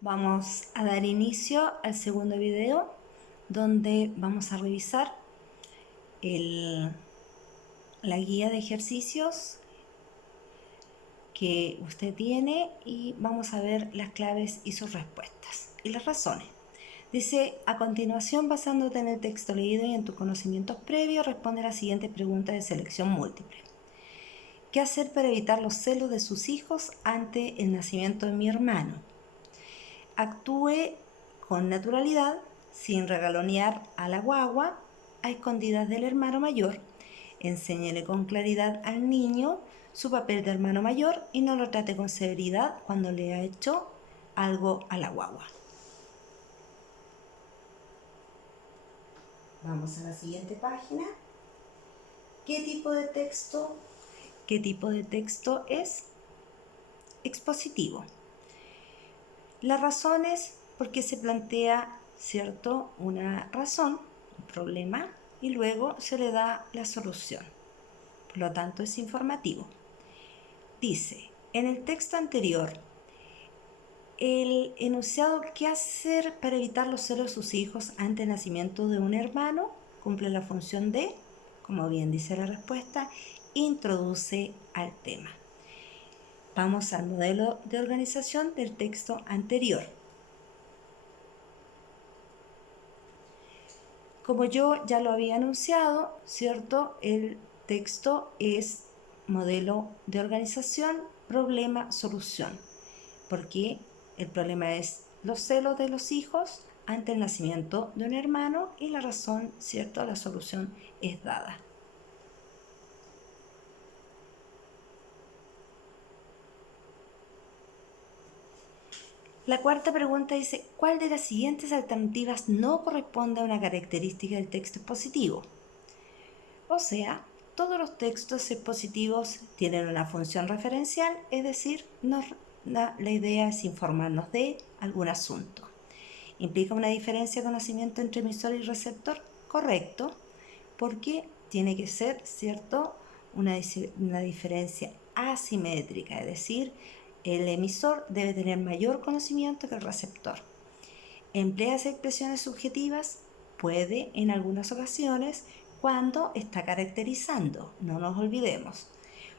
Vamos a dar inicio al segundo video donde vamos a revisar la guía de ejercicios que usted tiene y vamos a ver las claves y sus respuestas y las razones. Dice, a continuación, basándote en el texto leído y en tus conocimientos previos, responde la siguiente pregunta de selección múltiple. ¿Qué hacer para evitar los celos de sus hijos ante el nacimiento de mi hermano? Actúe con naturalidad, sin regalonear a la guagua, a escondidas del hermano mayor. Enséñele con claridad al niño su papel de hermano mayor y no lo trate con severidad cuando le ha hecho algo a la guagua. Vamos a la siguiente página. ¿Qué tipo de texto? ¿Qué tipo de texto es? Expositivo. Las razones porque se plantea, ¿cierto?, una razón, un problema, y luego se le da la solución. Por lo tanto, es informativo. Dice, en el texto anterior, el enunciado ¿qué hacer para evitar los celos de sus hijos ante el nacimiento de un hermano? Cumple la función de, como bien dice la respuesta, introduce al tema. Vamos al modelo de organización del texto anterior. Como yo ya lo había anunciado, ¿cierto? El texto es modelo de organización, problema, solución. Porque el problema es los celos de los hijos ante el nacimiento de un hermano y la razón, ¿cierto? La solución es dada. La cuarta pregunta dice, ¿cuál de las siguientes alternativas no corresponde a una característica del texto expositivo? O sea, todos los textos expositivos tienen una función referencial, es decir, la idea es informarnos de algún asunto. ¿Implica una diferencia de conocimiento entre emisor y receptor? Correcto, porque tiene que ser, ¿cierto?, una diferencia asimétrica, es decir, el emisor debe tener mayor conocimiento que el receptor. ¿Emplea expresiones subjetivas? Puede en algunas ocasiones cuando está caracterizando, no nos olvidemos.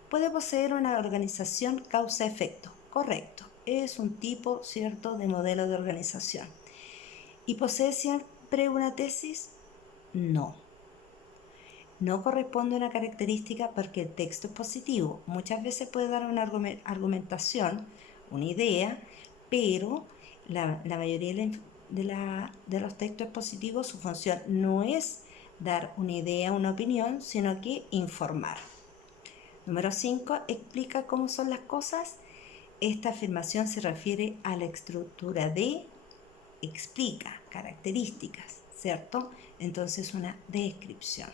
Puede poseer una organización causa-efecto, correcto, es un tipo, ¿cierto?, de modelo de organización. ¿Y posee siempre una tesis? No. No corresponde a una característica porque el texto es positivo. Muchas veces puede dar una argumentación, una idea, pero la mayoría de los textos expositivos, su función no es dar una idea, una opinión, sino que informar. Número 5. Explica cómo son las cosas. Esta afirmación se refiere a la estructura de explica, características, ¿cierto? Entonces una descripción.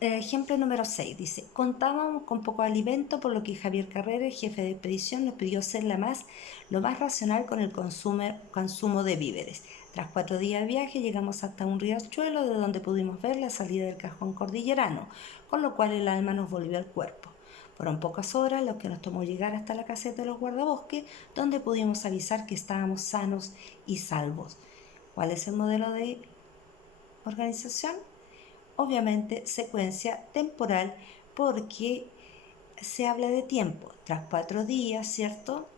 Ejemplo número 6 dice, contábamos con poco alimento, por lo que Javier Carrera, el jefe de expedición, nos pidió ser lo más racional con el consumo de víveres. Tras 4 días de viaje llegamos hasta un riachuelo de donde pudimos ver la salida del cajón cordillerano, con lo cual el alma nos volvió al cuerpo. Fueron pocas horas lo que nos tomó llegar hasta la caseta de los guardabosques, donde pudimos avisar que estábamos sanos y salvos. ¿Cuál es el modelo de organización? Obviamente secuencia temporal porque se habla de tiempo. Tras 4 días, ¿cierto?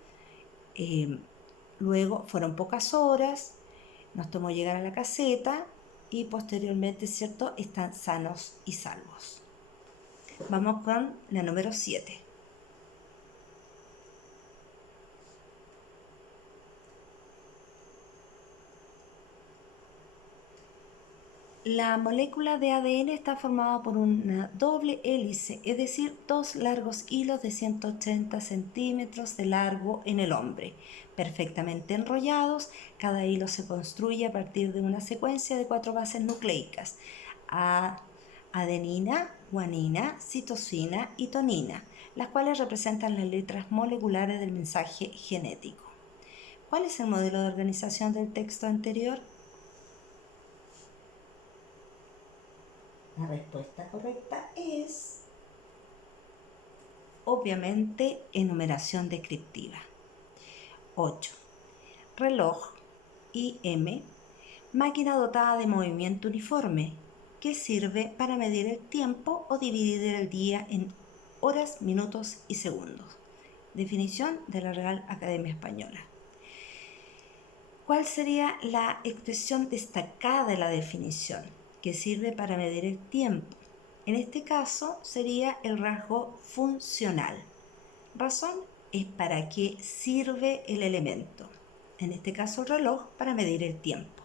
Luego fueron pocas horas, nos tomó llegar a la caseta y posteriormente, ¿cierto?, están sanos y salvos. Vamos con la número 7. La molécula de ADN está formada por una doble hélice, es decir, 2 largos hilos de 180 centímetros de largo en el hombre, perfectamente enrollados. Cada hilo se construye a partir de una secuencia de 4 bases nucleicas: adenina, guanina, citosina y tonina, las cuales representan las letras moleculares del mensaje genético. ¿Cuál es el modelo de organización del texto anterior? La respuesta correcta es obviamente enumeración descriptiva. 8. Reloj, IM, máquina dotada de movimiento uniforme, que sirve para medir el tiempo o dividir el día en horas, minutos y segundos. Definición de la Real Academia Española. ¿Cuál sería la expresión destacada de la definición? Que sirve para medir el tiempo. En este caso sería el rasgo funcional. Razón es para qué sirve el elemento. En este caso el reloj para medir el tiempo.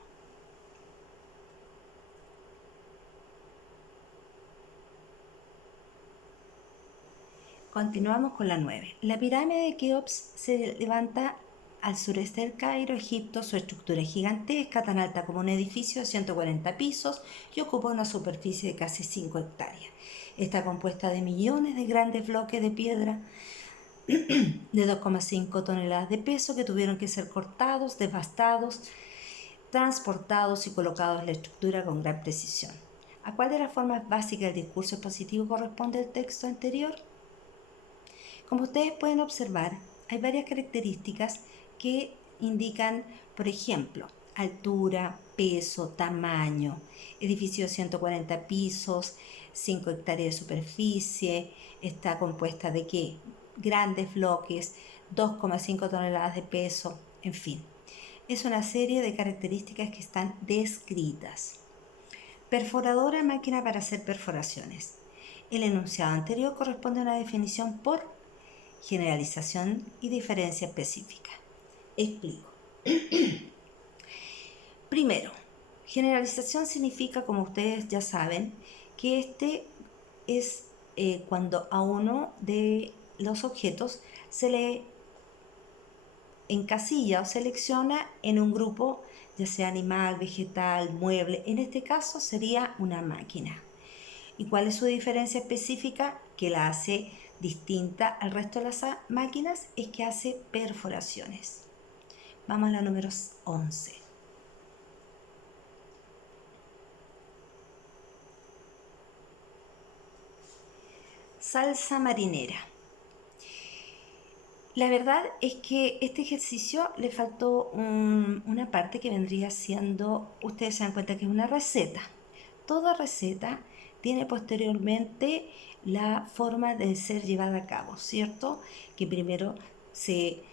Continuamos con la 9. La pirámide de Keops se levanta al sureste del Cairo, Egipto. Su estructura es gigantesca, tan alta como un edificio de 140 pisos y ocupa una superficie de casi 5 hectáreas. Está compuesta de millones de grandes bloques de piedra de 2,5 toneladas de peso que tuvieron que ser cortados, devastados, transportados y colocados en la estructura con gran precisión. ¿A cuál de las formas básicas del discurso expositivo corresponde el texto anterior? Como ustedes pueden observar, hay varias características que indican, por ejemplo, altura, peso, tamaño, edificio de 140 pisos, 5 hectáreas de superficie, está compuesta de ¿qué? Grandes bloques, 2,5 toneladas de peso, en fin. Es una serie de características que están descritas. Perforadora, máquina para hacer perforaciones. El enunciado anterior corresponde a una definición por generalización y diferencia específica. Explico. Primero, generalización significa, como ustedes ya saben, que este es cuando a uno de los objetos se le encasilla o selecciona en un grupo, ya sea animal, vegetal, mueble. En este caso sería una máquina. ¿Y cuál es su diferencia específica que la hace distinta al resto de las máquinas? Es que hace perforaciones. Vamos a la número 11. Salsa marinera. La verdad es que este ejercicio le faltó una parte que vendría siendo, ustedes se dan cuenta que es una receta. Toda receta tiene posteriormente la forma de ser llevada a cabo, ¿cierto? Que primero se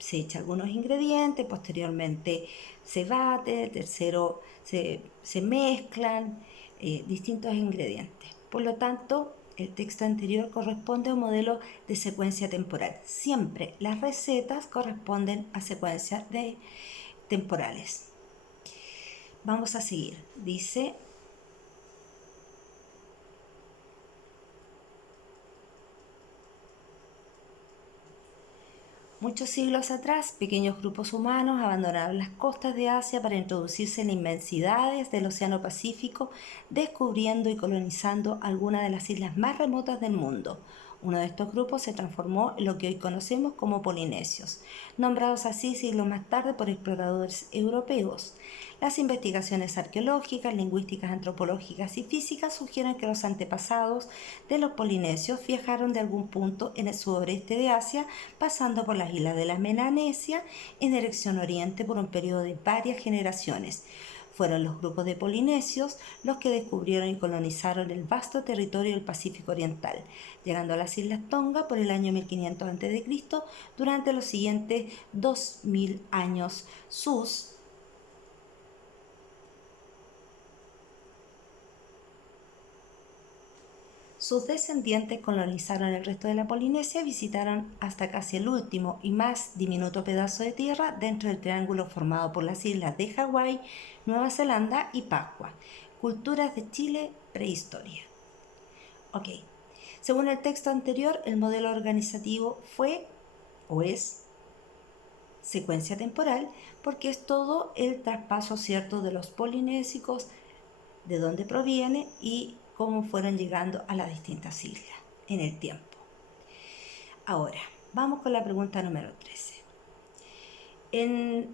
se echa algunos ingredientes, posteriormente se bate, tercero se mezclan distintos ingredientes. Por lo tanto, el texto anterior corresponde a un modelo de secuencia temporal. Siempre las recetas corresponden a secuencias temporales. Vamos a seguir. Dice: muchos siglos atrás, pequeños grupos humanos abandonaron las costas de Asia para introducirse en inmensidades del Océano Pacífico, descubriendo y colonizando algunas de las islas más remotas del mundo. Uno de estos grupos se transformó en lo que hoy conocemos como polinesios, nombrados así siglos más tarde por exploradores europeos. Las investigaciones arqueológicas, lingüísticas, antropológicas y físicas sugieren que los antepasados de los polinesios viajaron de algún punto en el sudoeste de Asia, pasando por las islas de la Melanesia en dirección oriente por un periodo de varias generaciones. Fueron los grupos de polinesios los que descubrieron y colonizaron el vasto territorio del Pacífico Oriental, llegando a las Islas Tonga por el año 1500 a.C. Durante los siguientes 2000 años, sus descendientes colonizaron el resto de la Polinesia y visitaron hasta casi el último y más diminuto pedazo de tierra dentro del triángulo formado por las islas de Hawái, Nueva Zelanda y Pascua. Culturas de Chile, prehistoria. Ok. Según el texto anterior, el modelo organizativo fue o es secuencia temporal porque es todo el traspaso cierto de los polinésicos, de dónde proviene y cómo fueron llegando a las distintas islas en el tiempo. Ahora, vamos con la pregunta número 13.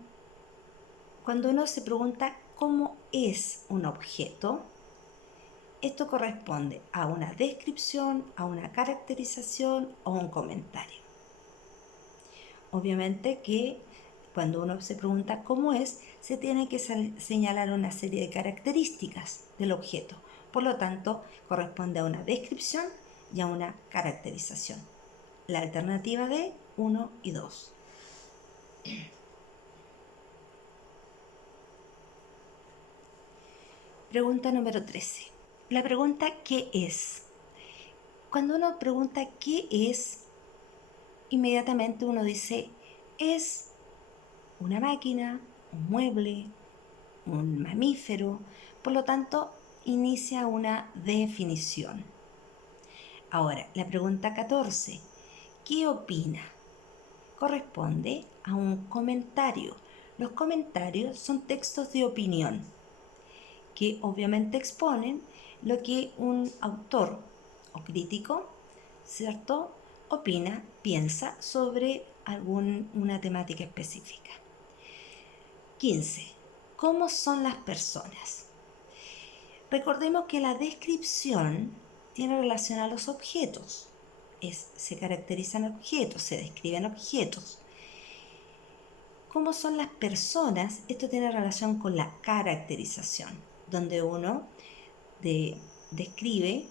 Cuando uno se pregunta cómo es un objeto, esto corresponde a una descripción, a una caracterización o un comentario. Obviamente que cuando uno se pregunta cómo es, se tiene que señalar una serie de características del objeto. Por lo tanto, corresponde a una descripción y a una caracterización. La alternativa de 1 y 2. Pregunta número 13. La pregunta ¿qué es? Cuando uno pregunta ¿qué es?, inmediatamente uno dice es una máquina, un mueble, un mamífero. Por lo tanto, inicia una definición. Ahora, la pregunta 14. ¿Qué opina? Corresponde a un comentario. Los comentarios son textos de opinión que obviamente exponen lo que un autor o crítico, ¿cierto?, opina, piensa sobre una temática específica. 15. ¿Cómo son las personas? Recordemos que la descripción tiene relación a los objetos. Se caracterizan objetos, se describen objetos. ¿Cómo son las personas? Esto tiene relación con la caracterización, donde uno describe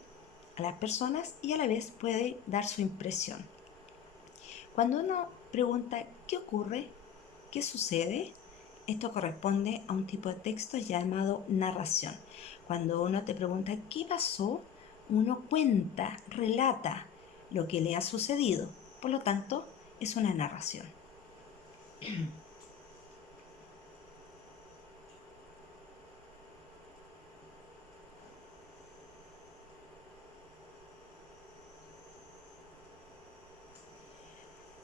a las personas y a la vez puede dar su impresión. Cuando uno pregunta ¿qué ocurre?, ¿qué sucede?, esto corresponde a un tipo de texto llamado narración. Cuando uno te pregunta ¿qué pasó?, uno cuenta, relata lo que le ha sucedido. Por lo tanto, es una narración.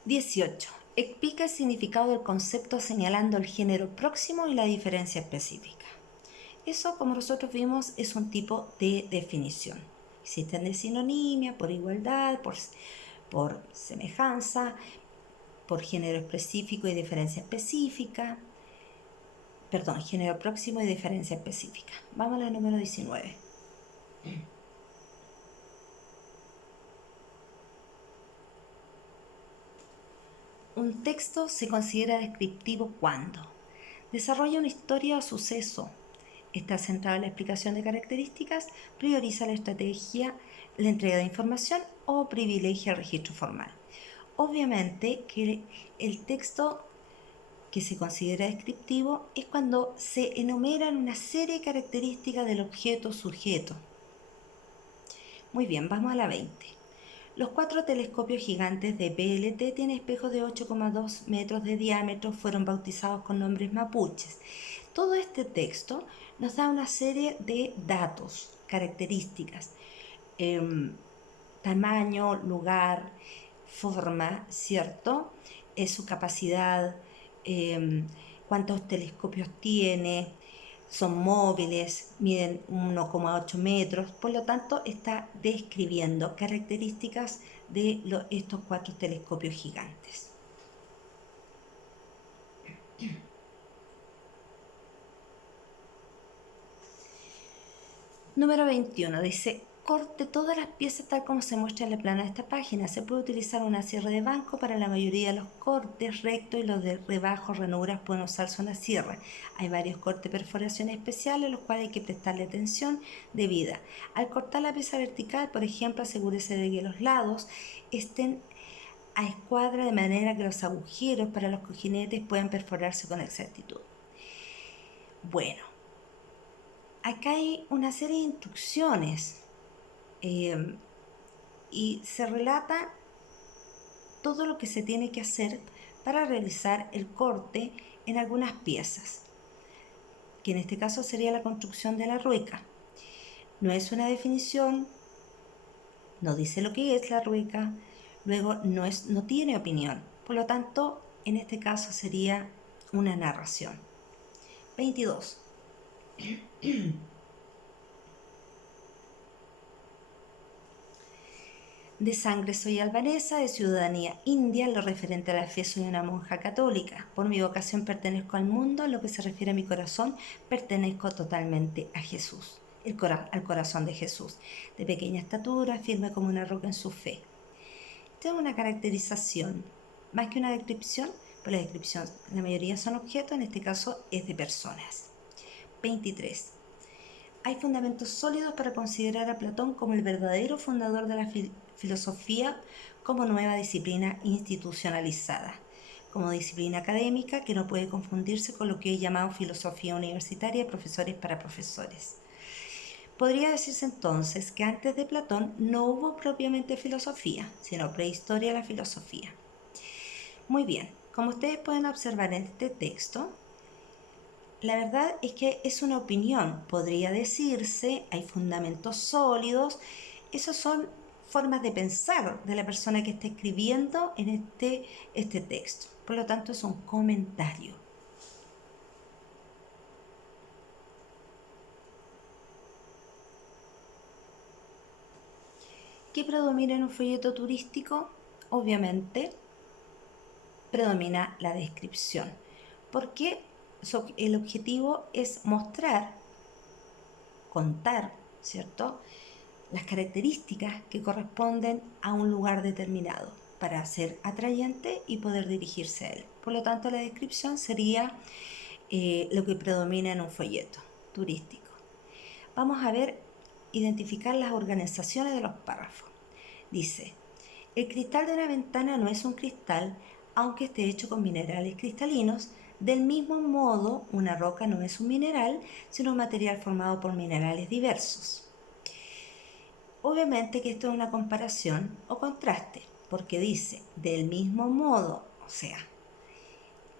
18. Explica el significado del concepto señalando el género próximo y la diferencia específica. Eso, como nosotros vimos, es un tipo de definición. Existen de sinonimia, por igualdad, por semejanza, por género específico y diferencia específica. Perdón, género próximo y diferencia específica. Vamos a la número 19. Un texto se considera descriptivo cuando desarrolla una historia o suceso, está centrado en la explicación de características, prioriza la estrategia, la entrega de información o privilegia el registro formal. Obviamente que el texto que se considera descriptivo es cuando se enumeran una serie de características del objeto sujeto. Muy bien, vamos a la 20. Los 4 telescopios gigantes de PLT tienen espejos de 8,2 metros de diámetro, fueron bautizados con nombres mapuches. Todo este texto nos da una serie de datos, características, tamaño, lugar, forma, ¿cierto? Su capacidad, cuántos telescopios tiene, son móviles, miden 1,8 metros, por lo tanto está describiendo características de estos 4 telescopios gigantes. Número 21 dice, corte todas las piezas tal como se muestra en la plana de esta página. Se puede utilizar una sierra de banco para la mayoría de los cortes rectos y los de rebajo, ranuras pueden usarse una sierra. Hay varios cortes de perforación especiales a los cuales hay que prestarle atención debida. Al cortar la pieza vertical, por ejemplo, asegúrese de que los lados estén a escuadra de manera que los agujeros para los cojinetes puedan perforarse con exactitud. Bueno, acá hay una serie de instrucciones y se relata todo lo que se tiene que hacer para realizar el corte en algunas piezas, que en este caso sería la construcción de la rueca. No es una definición, no dice lo que es la rueca, luego no tiene opinión, por lo tanto en este caso sería una narración. 22. De sangre soy albanesa, de ciudadanía india, lo referente a la fe soy una monja católica. Por mi vocación pertenezco al mundo, en lo que se refiere a mi corazón, pertenezco totalmente a Jesús. al corazón de Jesús, de pequeña estatura, firme como una roca en su fe. Esta es una caracterización, más que una descripción, pues la descripción, la mayoría son objetos, en este caso es de personas. 23. Hay fundamentos sólidos para considerar a Platón como el verdadero fundador de la filosofía como nueva disciplina institucionalizada, como disciplina académica que no puede confundirse con lo que he llamado filosofía universitaria, profesores para profesores. Podría decirse entonces que antes de Platón no hubo propiamente filosofía, sino prehistoria de la filosofía. Muy bien, como ustedes pueden observar en este texto, la verdad es que es una opinión, podría decirse, hay fundamentos sólidos, esos son formas de pensar de la persona que está escribiendo en este texto. Por lo tanto, es un comentario. ¿Qué predomina en un folleto turístico? Obviamente, predomina la descripción, porque el objetivo es mostrar, contar, ¿cierto?, las características que corresponden a un lugar determinado para ser atrayente y poder dirigirse a él. Por lo tanto, la descripción sería lo que predomina en un folleto turístico. Vamos a ver, identificar las organizaciones de los párrafos. Dice, el cristal de una ventana no es un cristal, aunque esté hecho con minerales cristalinos. Del mismo modo, una roca no es un mineral, sino un material formado por minerales diversos. Obviamente que esto es una comparación o contraste, porque dice, del mismo modo, o sea,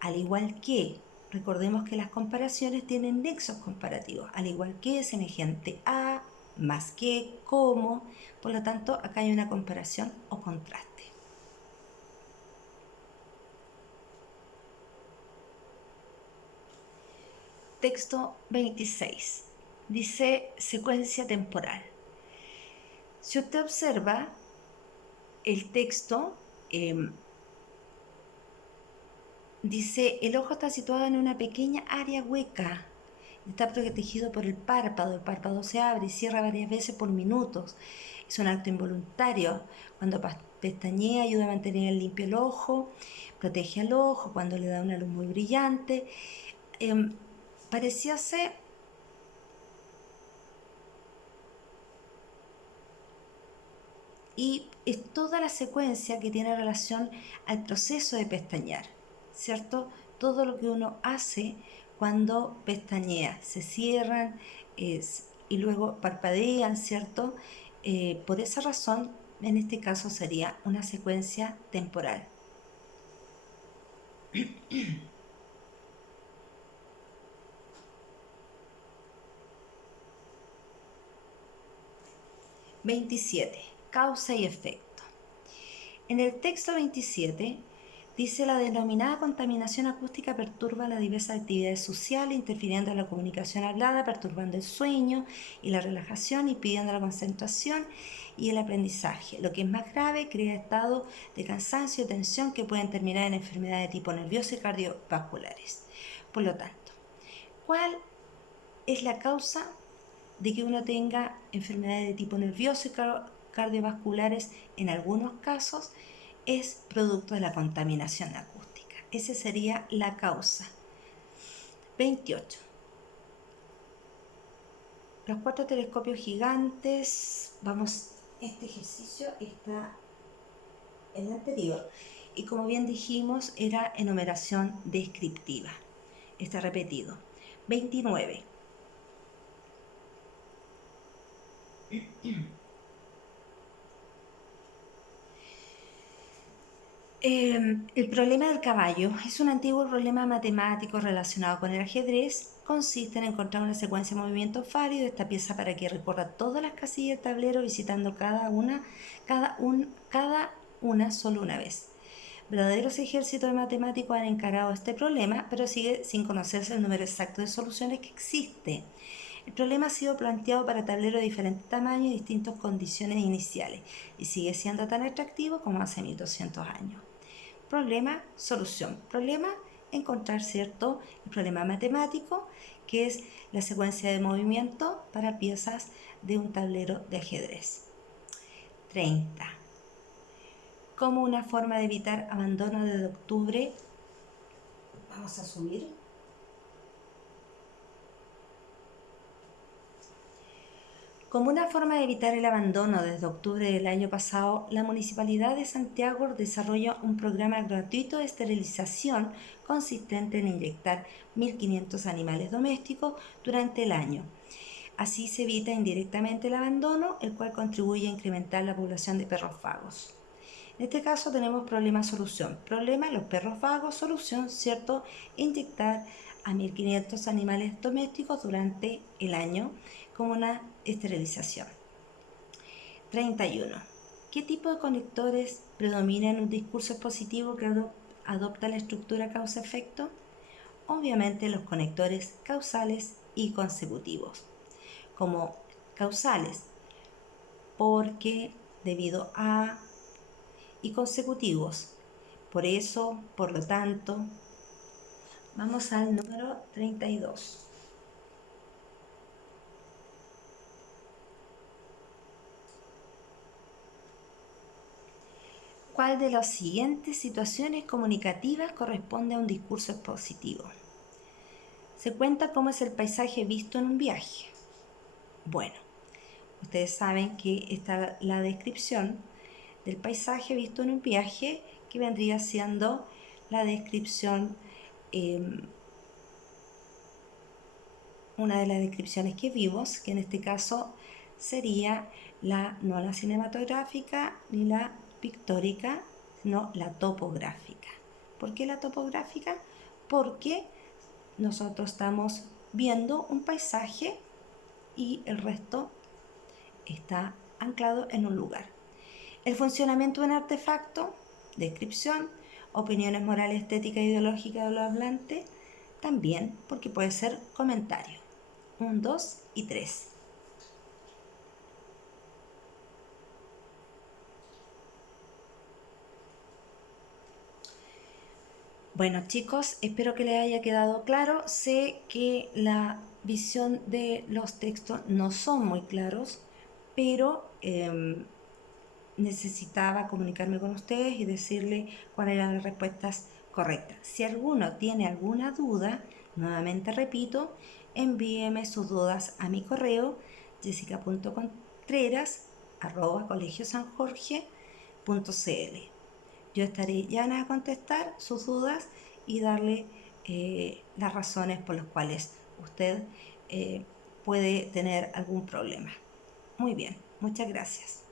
al igual que, recordemos que las comparaciones tienen nexos comparativos, al igual que, semejante a, más que, como, por lo tanto, acá hay una comparación o contraste. Texto 26. Dice secuencia temporal. Si usted observa el texto, dice, el ojo está situado en una pequeña área hueca. Está protegido por el párpado se abre y cierra varias veces por minutos. Es un acto involuntario. Cuando pestañea ayuda a mantener limpio el ojo, protege al ojo cuando le da una luz muy brillante. Parecíase y es toda la secuencia que tiene relación al proceso de pestañear, ¿cierto? Todo lo que uno hace cuando pestañea, se cierran y luego parpadean, ¿cierto? Por esa razón, en este caso sería una secuencia temporal. (27) Causa y efecto. En el texto 27 dice, la denominada contaminación acústica perturba las diversas actividades sociales, interfiriendo en la comunicación hablada, perturbando el sueño y la relajación, impidiendo la concentración y el aprendizaje. Lo que es más grave, crea estados de cansancio y tensión que pueden terminar en enfermedades de tipo nervioso y cardiovasculares. Por lo tanto, ¿cuál es la causa de que uno tenga enfermedades de tipo nervioso y cardiovasculares? En algunos casos es producto de la contaminación acústica. Esa sería la causa. 28. Los 4 telescopios gigantes. Vamos, este ejercicio está en el anterior. Y como bien dijimos, era enumeración descriptiva. Está repetido. 29. El problema del caballo es un antiguo problema matemático relacionado con el ajedrez. Consiste en encontrar una secuencia de movimientos válidos de esta pieza para que recorra todas las casillas del tablero, visitando cada una solo una vez. Verdaderos ejércitos de matemáticos han encarado este problema, pero sigue sin conocerse el número exacto de soluciones que existe. El problema ha sido planteado para tableros de diferentes tamaños y distintas condiciones iniciales, y sigue siendo tan atractivo como hace 1200 años. Problema, solución. Problema encontrar, ¿cierto?, el problema matemático, que es la secuencia de movimiento para piezas de un tablero de ajedrez. 30. Como una forma de evitar abandono desde octubre, vamos a subir. Como una forma de evitar el abandono desde octubre del año pasado, la Municipalidad de Santiago desarrolla un programa gratuito de esterilización consistente en inyectar 1.500 animales domésticos durante el año. Así se evita indirectamente el abandono, el cual contribuye a incrementar la población de perros vagos. En este caso tenemos problema-solución. Problema, los perros vagos. Solución, ¿cierto?, inyectar a 1.500 animales domésticos durante el año como una esterilización. 31. ¿Qué tipo de conectores predomina en un discurso expositivo que adopta la estructura causa-efecto? Obviamente los conectores causales y consecutivos. Como causales, porque, debido a, y consecutivos, por eso, por lo tanto. Vamos al número 32. ¿Cuál de las siguientes situaciones comunicativas corresponde a un discurso expositivo? Se cuenta cómo es el paisaje visto en un viaje. Bueno, ustedes saben que está la descripción del paisaje visto en un viaje, que vendría siendo la descripción, una de las descripciones que vimos, que en este caso sería no la cinematográfica ni la pictórica, sino la topográfica. ¿Por qué la topográfica? Porque nosotros estamos viendo un paisaje y el resto está anclado en un lugar. El funcionamiento de un artefacto, descripción, opiniones morales, estéticas, ideológicas de los hablantes, también porque puede ser comentario. 1, 2 y 3. Bueno, chicos, espero que les haya quedado claro. Sé que la visión de los textos no son muy claros, pero necesitaba comunicarme con ustedes y decirles cuáles eran las respuestas correctas. Si alguno tiene alguna duda, nuevamente repito, envíeme sus dudas a mi correo jessica.contreras@colegiosanjorge.cl. Yo estaré llana a contestar sus dudas y darle las razones por las cuales usted puede tener algún problema. Muy bien, muchas gracias.